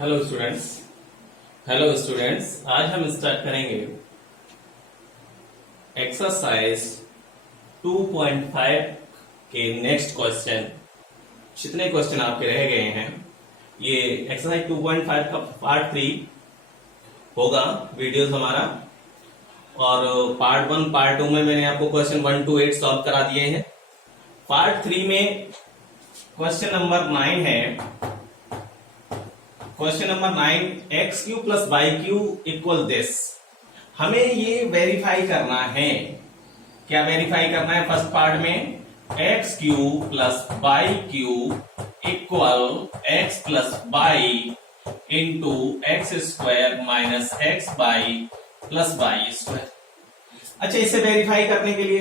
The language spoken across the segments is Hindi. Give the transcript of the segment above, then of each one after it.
Hello students. आज हम स्टार्ट करेंगे एक्सरसाइज 2.5 के नेक्स्ट क्वेश्चन। जितने क्वेश्चन आपके रह गए हैं ये एक्सरसाइज 2.5 का पार्ट 3 होगा वीडियोस हमारा। और पार्ट 1 पार्ट 2 में मैंने आपको क्वेश्चन 1 to 8 सॉल्व करा दिए हैं। पार्ट 3 में क्वेश्चन नंबर 9 है। Question number 9, x cube plus y cube equal this. हमें ये वेरीफाई करना है। क्या वेरीफाई करना है? फर्स्ट पार्ट में x cube plus y cube equal x plus y into x square minus x y plus Y square. अच्छा, इसे वेरीफाई करने के लिए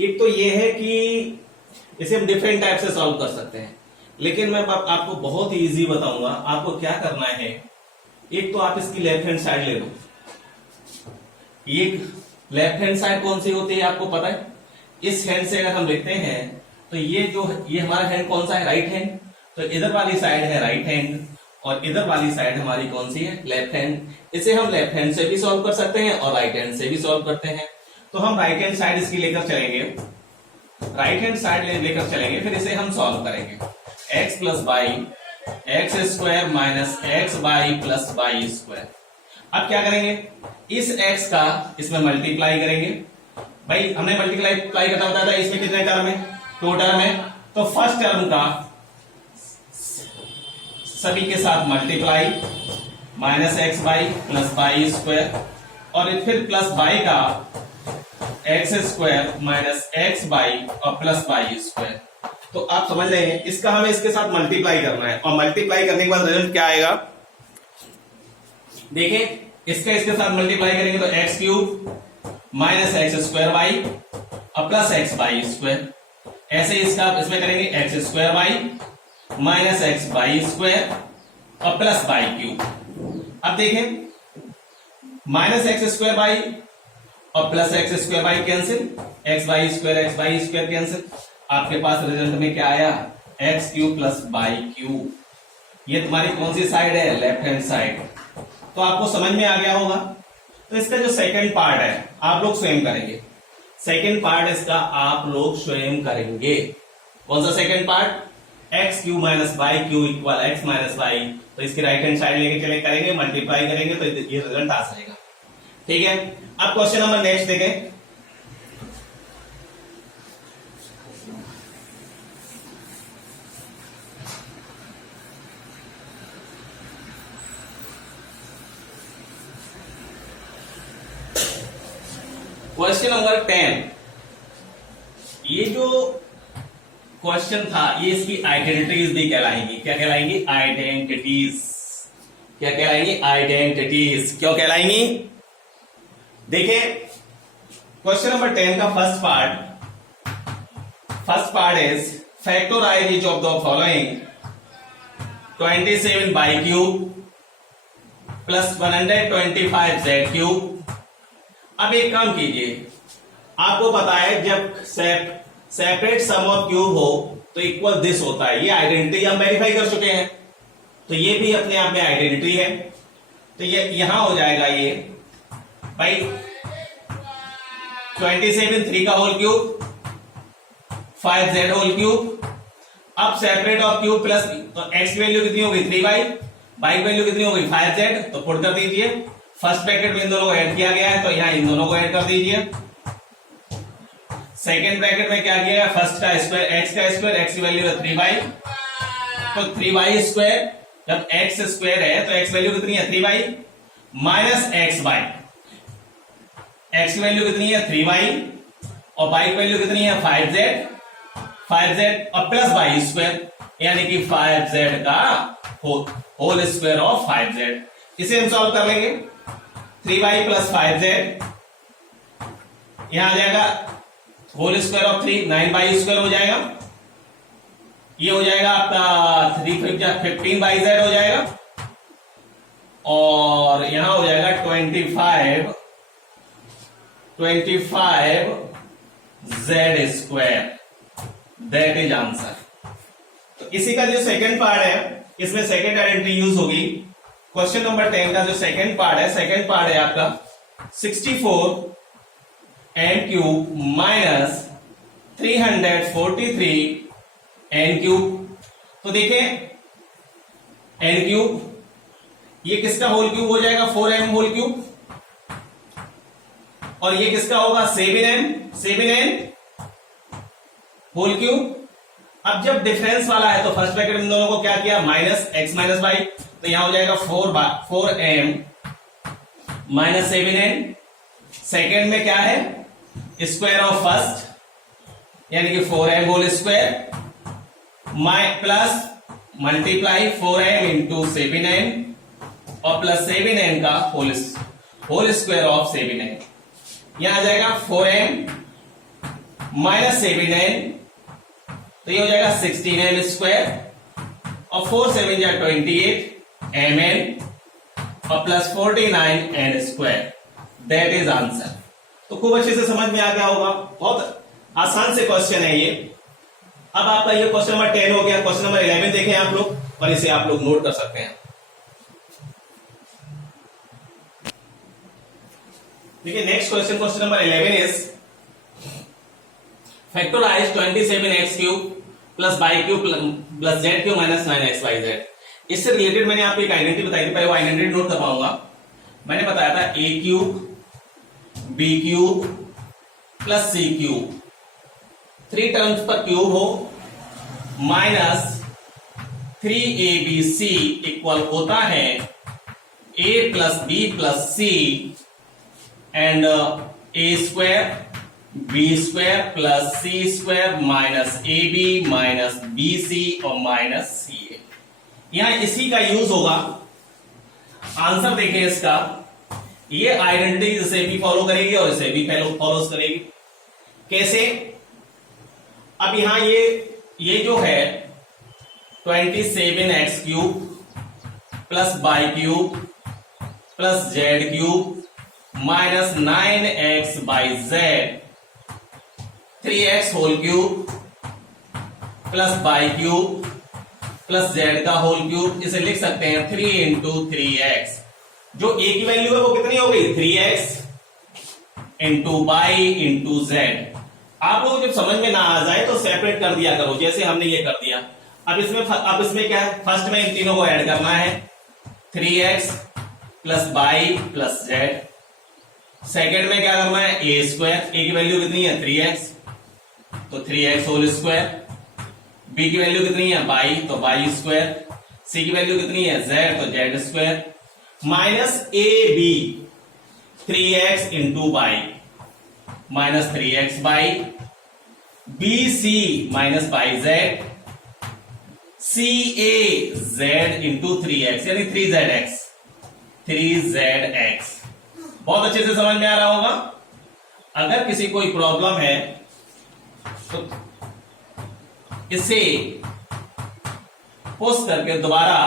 एक तो ये है कि इसे हम डिफरेंट टाइप से सॉल्व कर सकते हैं, लेकिन मैं आपको बहुत ही इजी बताऊंगा। आपको क्या करना है, एक तो आप इसकी लेफ्ट हैंड साइड ले लो। एक लेफ्ट हैंड साइड कौन सी होती है आपको पता है? इस हैंड से अगर हम देखते हैं तो ये हमारा हैंड कौन सा है? Right hand. तो इधर वाली साइड है राइट हैंड और इधर वाली साइड हमारी कौन सी है? Left hand. इसे हम लेफ्ट हैंड से भी सॉल्व कर सकते हैं और राइट हैंड से भी सॉल्व करते हैं। तो हम राइट हैंड साइड इसकी लेकर चलेंगे, फिर इसे हम सॉल्व करेंगे। X plus y x square minus x y plus Y square. अब क्या करेंगे? इस x का इसमें मल्टीप्लाई करेंगे। भाई हमने मल्टीप्लाई करना बताया था। इसमें कितने टर्म है? 2 टर्म है। तो फर्स्ट टर्म का सभी के साथ multiply minus x y plus Y square और फिर प्लस वाई का x square minus x y और प्लस वाई स्क्वायर। तो आप समझ रहे हैं, इसका हमें इसके साथ मल्टीप्लाई करना है और मल्टीप्लाई करने के बाद रिजल्ट क्या आएगा? देखिए, इसका इसके साथ मल्टीप्लाई करेंगे तो x cube minus x square y और प्लस एक्स वाई स्क्वायर। ऐसे इसका इसमें करेंगे x square y minus x y square और प्लस वाई क्यूब। अब देखें, माइनस एक्स स्क्वायर वाई और plus x square y cancel, x y square cancel. आपके पास रिजल्ट में क्या आया? X cube plus y cube. ये तुम्हारी कौन सी साइड है? Left hand side. तो आपको समझ में आ गया होगा। तो इसका जो सेकंड पार्ट है आप लोग स्वयं करेंगे। सेकंड पार्ट इसका आप लोग स्वयं करेंगे। कौन सा second part? X cube minus y cube equal x minus y. तो इसकी राइट हैंड साइड लेके चले करेंगे, मल्टीप्लाई करेंगे तो ये रिजल्ट आ जाएगा। ठीक है, अब क्वेश्चन नंबर नेक्स्ट देखें। Question number 10। ये जो क्वेश्चन था ये इसकी आइडेंटिटीज भी कहलाएंगी। क्या कहलाएंगी? आइडेंटिटीज। क्या कहलाएंगी? आइडेंटिटीज। क्यों कहलाएंगी? देखिए, क्वेश्चन नंबर 10 का first part is factorise each of the following 27 y cube plus 125 z cube. अब एक काम कीजिए, आपको पता है जब सेपरेट सम ऑफ क्यूब हो तो इक्वल दिस होता है। ये आइडेंटिटी हम वेरीफाई कर चुके हैं, तो ये भी अपने आप में आइडेंटिटी है। तो ये यहां हो जाएगा ये भाई 27 3 का whole cube 5 z whole cube. अब सेपरेट ऑफ क्यूब प्लस, तो एक्स की वैल्यू कितनी होगी? 3 वाई की वैल्यू कितनी होगी? 5 जेड। तो पुट कर दीजिए। फर्स्ट ब्रैकेट में इन दोनों को ऐड किया गया है तो यहां इन दोनों को ऐड कर दीजिए। सेकेंड ब्रैकेट में क्या किया है? फर्स्ट का स्क्वायर एक्स का स्क्वायर, एक्स की वैल्यू है 3y। तो 3y स्क्वायर, जब एक्स स्क्वायर है तो एक्स वैल्यू कितनी है? 3y minus x y. X की वैल्यू कितनी है? 3y और y की वैल्यू कितनी है? 5z और प्लस वाई स्क्वायर, यानी कि 5z का होल स्क्वायर ऑफ 5z। इसे हम सॉल्व कर लेंगे। 3y प्लस 5z यहां आ जाएगा whole square of 3, 9y square हो जाएगा। ये हो जाएगा आपका 3 15 z हो जाएगा और यहां हो जाएगा 25 z square. That is answer. तो इसी का जो सेकंड पार्ट है, इसमें सेकंड आइडेंटिटी यूज होगी। क्वेश्चन नंबर 10 का जो सेकंड पार्ट है आपका 64 n cube minus 343 n cube. तो देखिए n क्यूब ये किसका होल क्यूब हो जाएगा, 4m होल क्यूब, और ये किसका होगा 7n होल क्यूब। अब जब डिफरेंस वाला है तो फर्स्ट ब्रैकेट में दोनों को क्या किया, माइनस x माइनस वाई, तो यहां हो जाएगा 4m माइनस 7n। सेकेंड में क्या है, स्क्वायर ऑफ फर्स्ट यानी कि 4m whole square plus multiply 4m into 7n और प्लस 7n का होल स्क्वायर ऑफ 7n। यहां आ जाएगा 4m माइनस 7n, तो ये हो जाएगा 16m स्क्वायर और 4 7 जा 28 mn और plus 49n square. That is answer. तो खूब अच्छे से समझ में आ गया होगा, बहुत आसान से क्वेश्चन है ये। अब आपका ये क्वेश्चन नंबर 10 हो गया। क्वेश्चन नंबर 11 देखें आप लोग, और इसे आप लोग नोट कर सकते हैं। देखिए next question number 11 is factorise 27x cube plus y cube plus z cube minus 9xyz। इससे रिलेटेड मैंने आपको एक आइडेंटिटी बताई थी, पहले वो आइडेंटिटी नोट करवाऊंगा। मैंने बताया था a cube b cube plus c cube, 3 terms पर क्यूब हो, माइनस 3abc इक्वल होता है a plus b plus c and a square b square plus c square minus ab minus bc और माइनस ca। यहां इसी का यूज होगा। आंसर देखें इसका, ये आइडेंटिटी इसे भी फॉलो करेगी और इसे भी फॉलो करेगी। कैसे, अब यहां ये जो है 27x cube plus y cube plus z cube minus 9x y z 3x whole cube plus y cube plus z का होल क्यूब, इसे लिख सकते हैं 3 इंटू 3x। जो a की वैल्यू है वो कितनी हो गई, 3x into y into z। आप लोग जब समझ में ना आ जाए तो सेपरेट कर दिया करो, जैसे हमने ये कर दिया। अब इसमें क्या है, फर्स्ट में इन तीनों को ऐड करना है, 3x plus y plus z। Second में क्या करना है, a स्क्वायर, a की वैल्यू कितनी है 3x, तो 3x होल स्क्वायर। b की वैल्यू कितनी है y, तो y स्क्वायर। c की वैल्यू कितनी है z, तो z square. Minus ab 3x into y minus 3x by bc minus by z ca z into 3x यानी 3zx। बहुत अच्छे से समझ में आ रहा होगा। अगर किसी कोई प्रॉब्लम है तो इसे पोस्ट करके दोबारा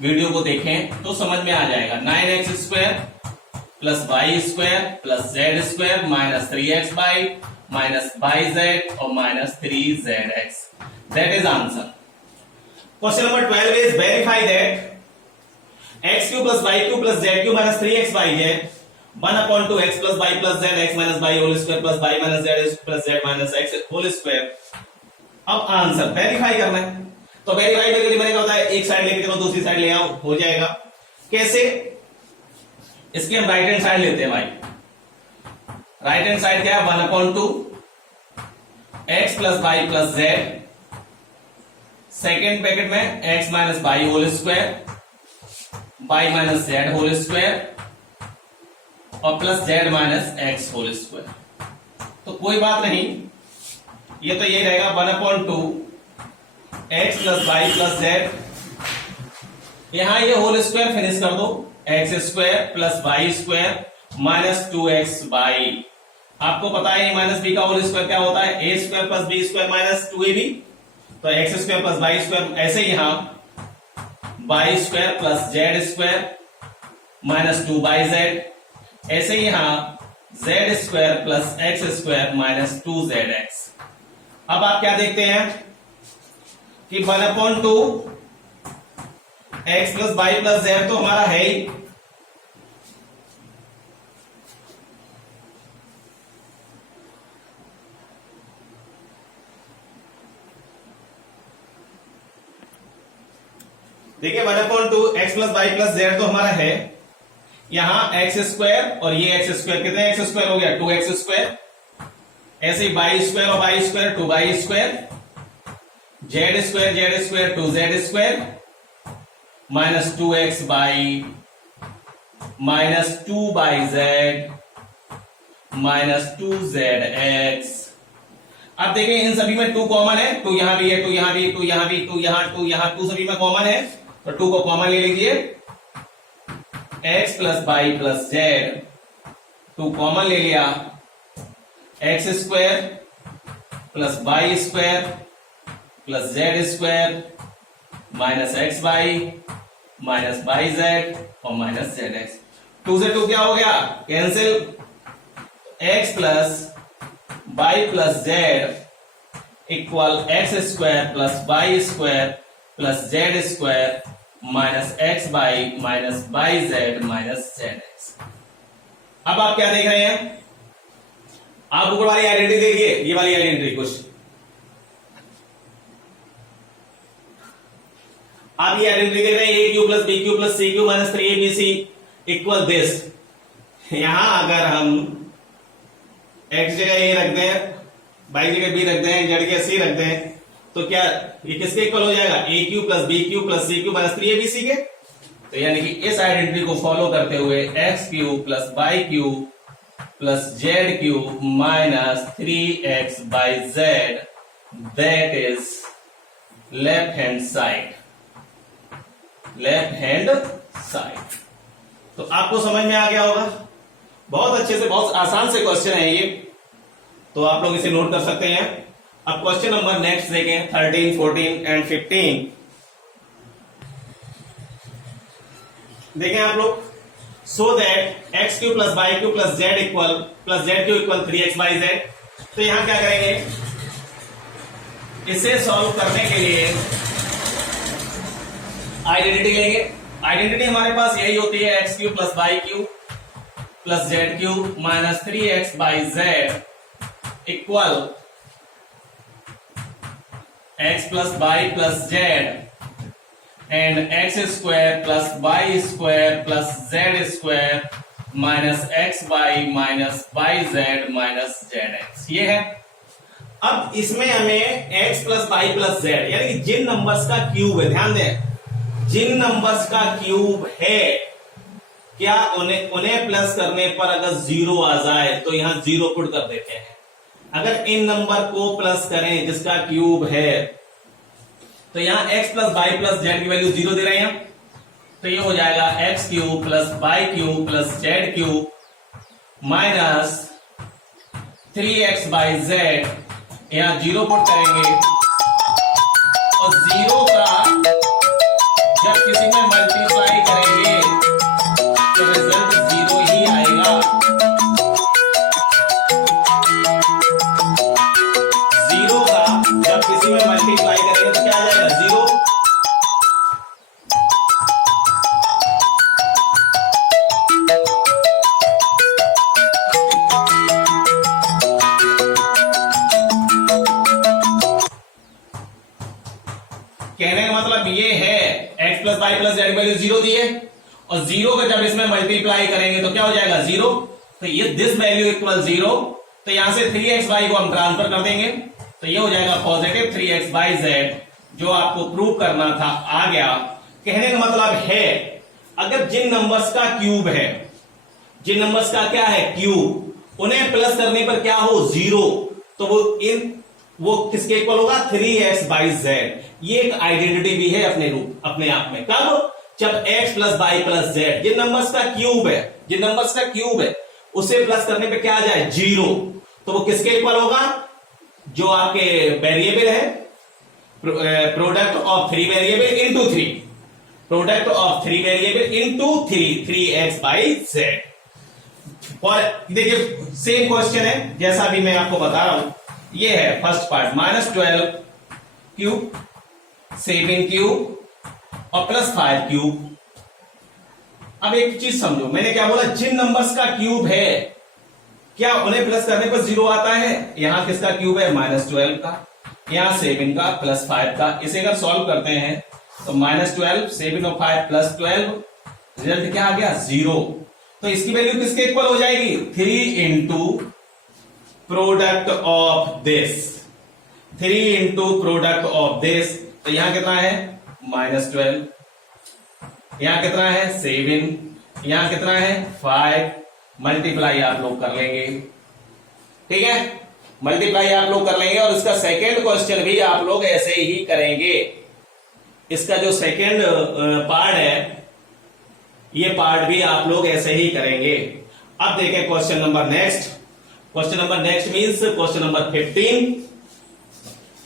वीडियो को देखें तो समझ में आ जाएगा। 9x square plus Y square plus Z square minus 3x by minus by Z और माइनस 3zx। That is answer. Question number 12 is verify that x cube plus y cube plus z cube minus 3x by Z 1/2 x plus y plus z x minus y whole square plus y minus z plus z minus x whole square. अब आंसर वेरीफाई करना है, तो वेरीफाई के लिए बनेगा होता है एक साइड लेके चलो दूसरी साइड ले आओ, हो जाएगा। कैसे, इसकी हम राइट हैंड साइड लेते हैं भाई। राइट हैंड साइड क्या है, 1/2 x plus y plus z, second bracket में x minus y whole square y minus z whole square और plus z minus x whole square. तो कोई बात नहीं, ये तो ये रहेगा 1/2 x plus y plus z। यहां ये होल स्क्वायर फिनिश कर दो, x square plus y square minus 2x by, आपको पता है माइनस b का होल स्क्वायर क्या होता है, a square plus b square minus 2ab, तो x square plus y square. ऐसे यहां y square plus z square minus 2z, ऐसे यहां z square plus x square minus 2zx। अब आप क्या देखते हैं, कि 1/2 x plus Y plus z तो हमारा है ही, देखिए 1/2 x plus Y plus z तो हमारा है, यहां एक्स स्क्वायर और ये एक्स स्क्वायर, कितने एक्स स्क्वायर हो गया 2x स्क्वायर, ऐसे ही वाई स्क्वायर और y square 2y square, z square 2z square minus 2x y minus 2y/z minus 2zx। अब देखिए इन सभी में 2 कॉमन है, 2 यहां भी है, 2 यहां भी, 2 यहां भी, 2 यहां, 2 यहां, 2 सभी में कॉमन है, तो 2 को कॉमन ले लीजिए, x plus Y plus z, 2 common ले लिया, x square plus Y square plus Z square minus x y minus y z और माइनस जेड एक्स। 2 से 2 क्या हो गया, cancel, x plus Y plus z equal x square plus Y square plus Z square minus x y minus y z minus z x. अब आप क्या देख रहे हैं, आप ऊपर वाली आइडेंटिटी देखिए, ये वाली आइडेंटिटी कुछ आप ये आइडेंटिटी देख रहे हैं, A cube plus B cube plus C cube minus 3abc equal this. यहां अगर हम x जगह ए रख दें, y जगह b रख दें, z जगह c रख दें, तो क्या ये किसके इक्वल हो जाएगा, A cube plus B cube plus C cube minus 3abc के। तो यानी कि इस आइडेंटिटी को फॉलो करते हुए x cube plus y cube plus z cube minus 3x by z, that is left hand side, left hand side. तो आपको समझ में आ गया होगा, बहुत अच्छे से, बहुत आसान से क्वेश्चन है ये, तो आप लोग इसे नोट कर सकते हैं। अब क्वेश्चन नंबर नेक्स्ट देखें, 13, 14 एंड 15 देखें आप लोग। So that x cube plus y cube plus z equal plus z cube equal 3x by z. तो यहां क्या करेंगे, इसे सॉल्व करने के लिए आइडेंटिटी लेंगे। आइडेंटिटी हमारे पास यही होती है, x cube plus y cube plus z cube minus 3x by z equal x plus Y plus z and x square plus Y square plus Z square minus x y minus y z minus z x, ये है। अब इसमें हमें x plus Y plus z यानी कि जिन नंबर्स का क्यूब है, ध्यान दें, जिन नंबर्स का क्यूब है, क्या उन्हें प्लस करने पर अगर 0 आ जाए तो यहां 0 पुट कर देते हैं। अगर इन नंबर को प्लस करें जिसका क्यूब है, तो यहां x plus Y plus z की वैल्यू 0 दे रहे हैं, तो ये हो जाएगा x cube plus y cube plus z cube minus 3x by z, यहां 0 पुट करेंगे और 0 का जब किसी में मल्टीप्लाई करेंगे तो रिजल्ट 0 ही आएगा। 0 का जब किसी में मल्टीप्लाई करेंगे तो क्या आ जाएगा, 0। कहने का मतलब ये है x plus Y plus z value 0 दी है और 0 का जब इसमें मल्टीप्लाई करेंगे तो क्या हो जाएगा, 0। तो ये दिस वैल्यू इक्वल 0, तो यहां से 3x वाई को हम ट्रांसफर कर देंगे, तो ये हो जाएगा पॉजिटिव 3x बाई जेड, जो आपको प्रूव करना था आ गया। कहने का मतलब है अगर जिन नंबर्स का क्यूब है, जिन नंबर्स का क्या है क्यूब, उन्हें प्लस करने पर क्या हो 0, तो वो किसके इक्वल होगा, 3x बाई जेड। ये एक आइडेंटिटी भी है अपने आप में। कब, जब x plus Y plus Z जिन नंबर्स का क्यूब है, जिन नंबर्स का क्यूब है उसे प्लस करने पे क्या आ जाए 0, तो वो किसके इक्वल होगा, जो आपके वेरिएबल है, product of 3 variable into 3, product of 3 variable into 3x by Z. और देखिए सेम क्वेश्चन है जैसा भी मैं आपको बता रहा हूं, ये है फर्स्ट पार्ट, -12 क्यूब 7 क्यूब और प्लस 5 क्यूब। अब एक चीज समझो, मैंने क्या बोला, जिन नंबर्स का क्यूब है क्या उन्हें प्लस करने पर 0 आता है? यहां किसका क्यूब है? -12 का, यहां 7 का प्लस 5 का। इसे अगर सॉल्व करते हैं तो -12, 7 और 5 प्लस 12, रिजल्ट क्या आ गया? 0। तो इसकी वैल्यू किसके इक्वल हो जाएगी? 3 into product of this, 3 into product of this. तो यहां कितना है? -12, यहां कितना है? 7, यहां कितना है? 5। मल्टीप्लाई आप लोग कर लेंगे, ठीक है, मल्टीप्लाई आप लोग कर लेंगे। और इसका सेकेंड क्वेश्चन भी आप लोग ऐसे ही करेंगे। इसका जो सेकेंड पार्ट है, ये पार्ट भी आप लोग ऐसे ही करेंगे। अब देखें question number next. Question number next means question number 15,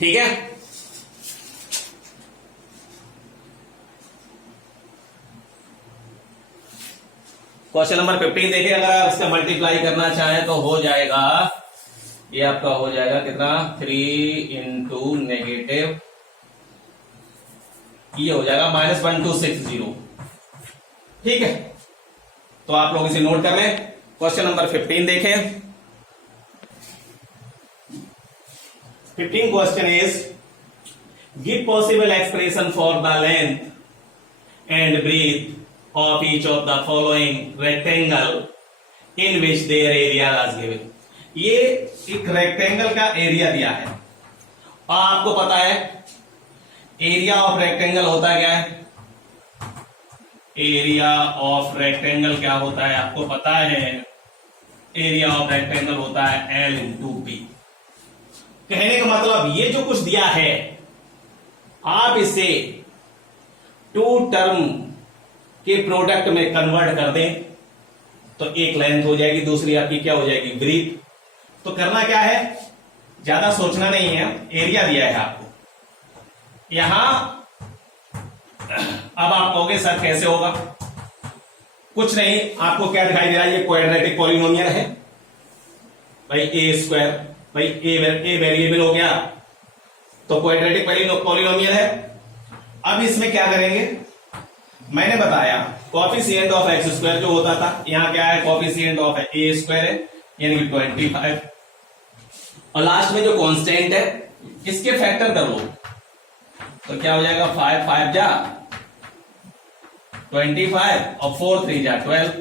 ठीक है। क्वेश्चन नंबर 15 देखिए, अगर आप इसका मल्टीप्लाई करना चाहें तो हो जाएगा, ये आपका हो जाएगा कितना? 3 इंटू नेगेटिव, ये हो जाएगा -1260, ठीक है। तो आप लोग इसे नोट कर लें। क्वेश्चन नंबर 15 देखें। 15 question is, give possible expression for the length and breadth of each of the following rectangle in which their area was given। ये एक रेक्टेंगल का एरिया दिया है और आपको पता है एरिया ऑफ रेक्टेंगल होता क्या है? एरिया ऑफ रेक्टेंगल क्या होता है आपको पता है? एरिया ऑफ रेक्टेंगल होता है L इंटू बी। कहने का मतलब ये जो कुछ दिया है, आप इसे 2 टर्म के प्रोडक्ट में कन्वर्ट कर दें तो एक लेंथ हो जाएगी, दूसरी आपकी क्या हो जाएगी? ब्रीथ। तो करना क्या है, ज्यादा सोचना नहीं है, एरिया दिया है आपको। यहां अब आप कहोगे सर कैसे होगा? कुछ नहीं, आपको क्या दिखाई दे रहा है? ये क्वाड्रेटिक पॉलिनोमियल है भाई, ए स्क्वायर, भाई ए वेरिएबल हो गया तो क्वाड्रेटिक पॉलिनोमियल है। अब इसमें क्या करेंगे, मैंने बताया कोएफिशिएंट ऑफ एक्स स्क्वायर जो होता था, यहां क्या है? कोएफिशिएंट ऑफ ए स्क्वायर है, यानी कि 25, और लास्ट में जो कांस्टेंट है इसके फैक्टर कर लो तो क्या हो जाएगा? 5 5 जा 25 और 4 3 जा 12।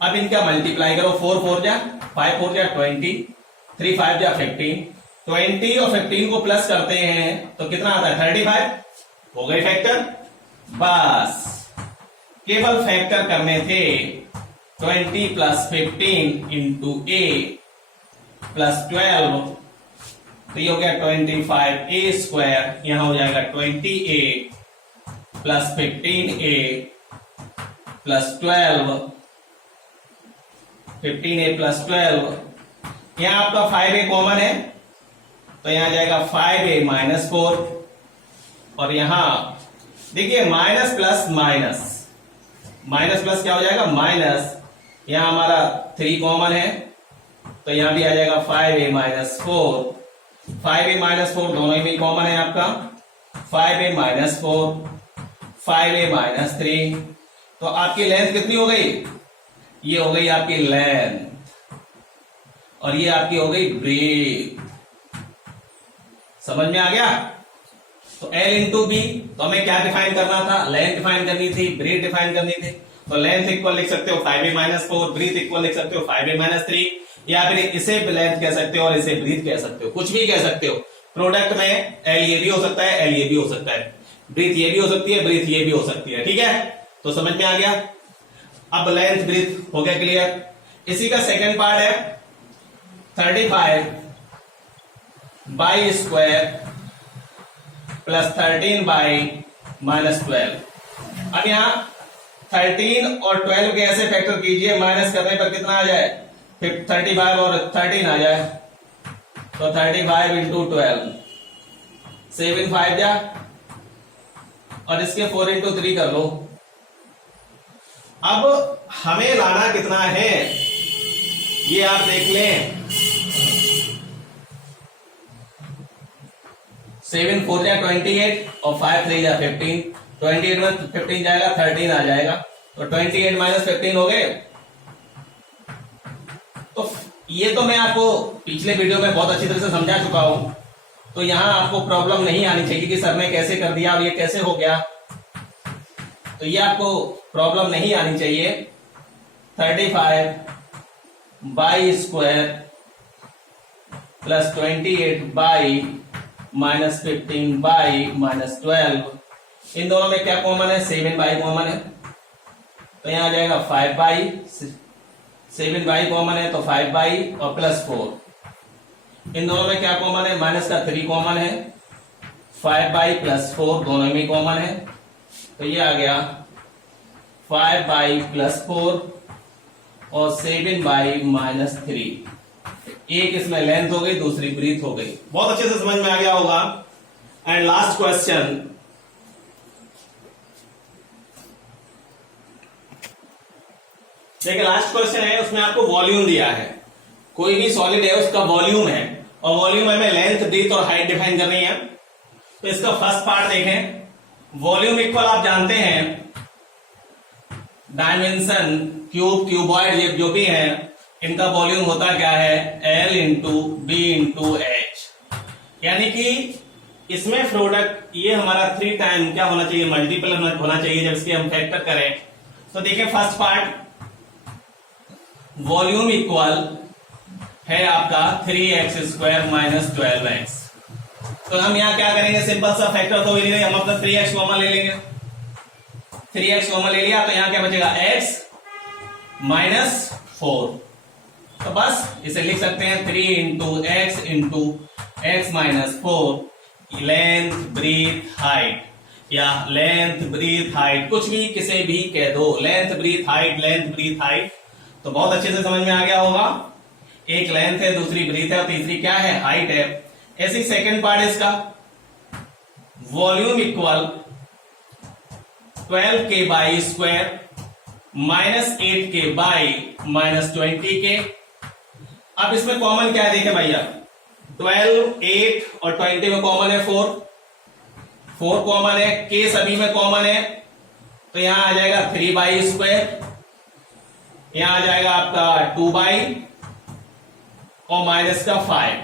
अब इनका मल्टीप्लाई करो, 4 4 जा 5 4 जा 20, 3 5 जा 15, 20 और 15 को प्लस करते हैं तो कितना आता है? 35। हो गए फैक्टर। बस केवल फैक्टर करने थे। 20 प्लस 15 इंटू ए प्लस 12, तो ये हो गया 25 ए स्क्वायर, यहां हो जाएगा 20a plus 15a plus 12, 15a plus 12। यहां आपका 5a कॉमन है तो यहां जाएगा 5a माइनस 4, और यहां देखिए minus plus minus, minus plus क्या हो जाएगा? माइनस। यहां हमारा 3 कॉमन है तो यहां भी आ जाएगा 5a माइनस 4, 5a माइनस 4 दोनों ही में कॉमन है आपका, 5a माइनस 4, 5a माइनस 3। तो आपकी लेंथ कितनी हो गई? ये हो गई आपकी लेंथ, और ये आपकी हो गई ब्रेथ। समझ में आ गया? तो L इंटू बी, तो हमें क्या डिफाइन करना था? लेंथ डिफाइन करनी थी, ब्रीथ डिफाइन करनी थी। तो लेंथ इक्वल लिख सकते हो 5a माइनस 4, ब्रीथ इक्वल लिख सकते हो 5a माइनस 3, या फिर इसे लेंथ कह सकते हो और इसे ब्रीथ कह सकते हो, कुछ भी कह सकते हो। प्रोडक्ट में L ये भी हो सकता है, L ये भी हो सकता है, ब्रीथ ये भी हो सकती है, ब्रीथ ये भी हो सकती है, ठीक है। तो समझ में आ गया? अब लेंथ ब्रीथ हो गया क्लियर। इसी का सेकेंड पार्ट है 35 by square plus 13 by minus 12। अब यहां 13 और 12 के ऐसे फैक्टर कीजिए, माइनस करने पर कितना आ जाए? फिर 35 और 13 आ जाए, तो 35 इंटू 12, 7 5 जा, और इसके 4 इंटू 3 कर लो। अब हमें लाना कितना है ये आप देख लें। 7 4 जा 28 और 5 3 जा 15, 28 में 15 जाएगा 13 आ जाएगा, तो 28 माइनस 15 हो गए। तो ये तो मैं आपको पिछले वीडियो में बहुत अच्छी तरह से समझा चुका हूं, तो यहां आपको प्रॉब्लम नहीं आनी चाहिए कि सर ने कैसे कर दिया और ये कैसे हो गया, तो ये आपको प्रॉब्लम नहीं आनी चाहिए। 35 by square plus 28 by minus 15 by minus 12, इन दोनों में क्या कॉमन है, 7 बाई कॉमन है, तो यहां आ जाएगा 5 बाई, 7 बाई कॉमन है तो 5 बाई और प्लस 4, इन दोनों में क्या कॉमन है, माइनस का 3 कॉमन है, 5 बाई प्लस 4 दोनों में कॉमन है, तो ये आ गया 5 बाई प्लस 4 और 7 बाई माइनस 3। एक इसमें लेंथ हो गई, दूसरी ब्रीथ हो गई। बहुत अच्छे से समझ में आ गया होगा। एंड लास्ट क्वेश्चन, देखिए लास्ट क्वेश्चन है, उसमें आपको वॉल्यूम दिया है, कोई भी सॉलिड है उसका वॉल्यूम है, और वॉल्यूम हमें लेंथ, ब्रीथ और हाइट डिफाइन करनी है। तो इसका फर्स्ट पार्ट देखें, वॉल्यूम इक्वल आप जानते हैं डायमेंशन, क्यूब, क्यूबॉइड, ये जो भी है इनका वॉल्यूम होता क्या है, L into b into h, यानी कि इसमें प्रोडक्ट ये हमारा 3 टाइम क्या होना चाहिए, मल्टीपल होना चाहिए जब इसके हम फैक्टर करें। तो देखिए फर्स्ट पार्ट, वॉल्यूम इक्वल है आपका 3x² माइनस 12x, तो हम यहां क्या करेंगे, सिंपल सा फैक्टर तो नहीं, हम अपना 3x कॉमन ले लेंगे, 3x कॉमन ले लिया तो यहां क्या बचेगा, x माइनस 4, तो बस इसे लिख सकते हैं 3 into x minus 4, length breadth height, या लेंथ ब्रीथ हाइट, कुछ भी किसे भी कह दो, length breadth height, length breadth height. तो बहुत अच्छे से समझ में आ गया होगा, एक लेंथ है, दूसरी ब्रीथ है और तीसरी क्या है, हाइट है। ऐसी सेकंड पार्ट इसका, वॉल्यूम इक्वल 12 के बाई स्क्वायर माइनस 8 के बाई माइनस 20 के। अब इसमें कॉमन क्या है, देखे भैया, 12, 8 और 20 में कॉमन है 4 कॉमन है, के सभी में कॉमन है, तो यहां आ जाएगा 3 बाई स्क्वायर, यहां आ जाएगा आपका 2 बाई और माइनस का 5।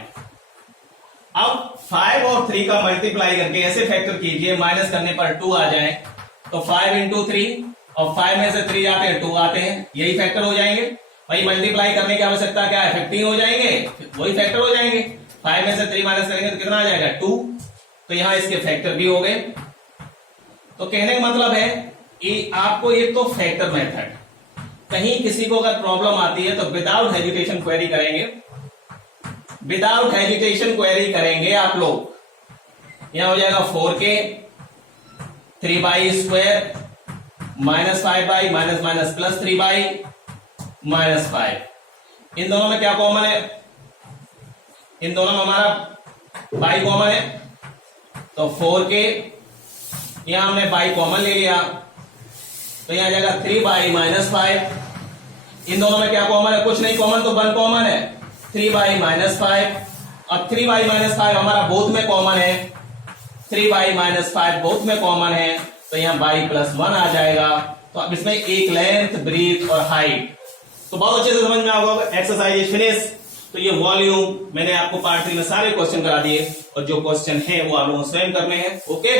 अब 5 और 3 का मल्टीप्लाई करके ऐसे फैक्टर कीजिए, माइनस करने पर 2 आ जाए, तो 5 इंटू 3, और 5 में से 3 जाते हैं 2 आते हैं, यही फैक्टर हो जाएंगे। भाई मल्टीप्लाई करने की आवश्यकता क्या है, 15 हो जाएंगे, वही फैक्टर हो जाएंगे। 5 में से 3 माइनस करेंगे तो कितना आ जाएगा, 2, तो यहां इसके फैक्टर भी हो गए। तो कहने का मतलब है कि आपको एक तो फैक्टर मेथड, कहीं किसी को अगर प्रॉब्लम आती है तो विदाउट हेजिटेशन क्वेरी करेंगे, विदाउट हेजिटेशन क्वेरी करेंगे आप लोग। यहां हो जाएगा 4k 3 by square minus 5 by minus minus plus 3 by minus 5, इन दोनों में क्या कॉमन है, इन दोनों में हमारा बाई कॉमन है, तो 4k, यहां हमने बाई कॉमन ले लिया, तो यहां आ जाएगा 3 बाई माइनस 5, इन दोनों में क्या कॉमन है, कुछ नहीं कॉमन, तो 1 कॉमन है, 3 बाई माइनस 5, और 3 बाई माइनस 5 हमारा बोथ में कॉमन है, 3 बाई माइनस 5 बोथ में कॉमन है, तो यहाँ बाई प्लस 1 आ जाएगा। तो अब इसमें एक लेंथ, ब्रीथ और हाइट, तो बहुत अच्छे से समझ में आ गया। Exercise finish. तो ये वॉल्यूम मैंने आपको पार्ट 3 में सारे क्वेश्चन करा दिए, और जो क्वेश्चन है वो आप लोगों को स्वयं करने हैं। ओके।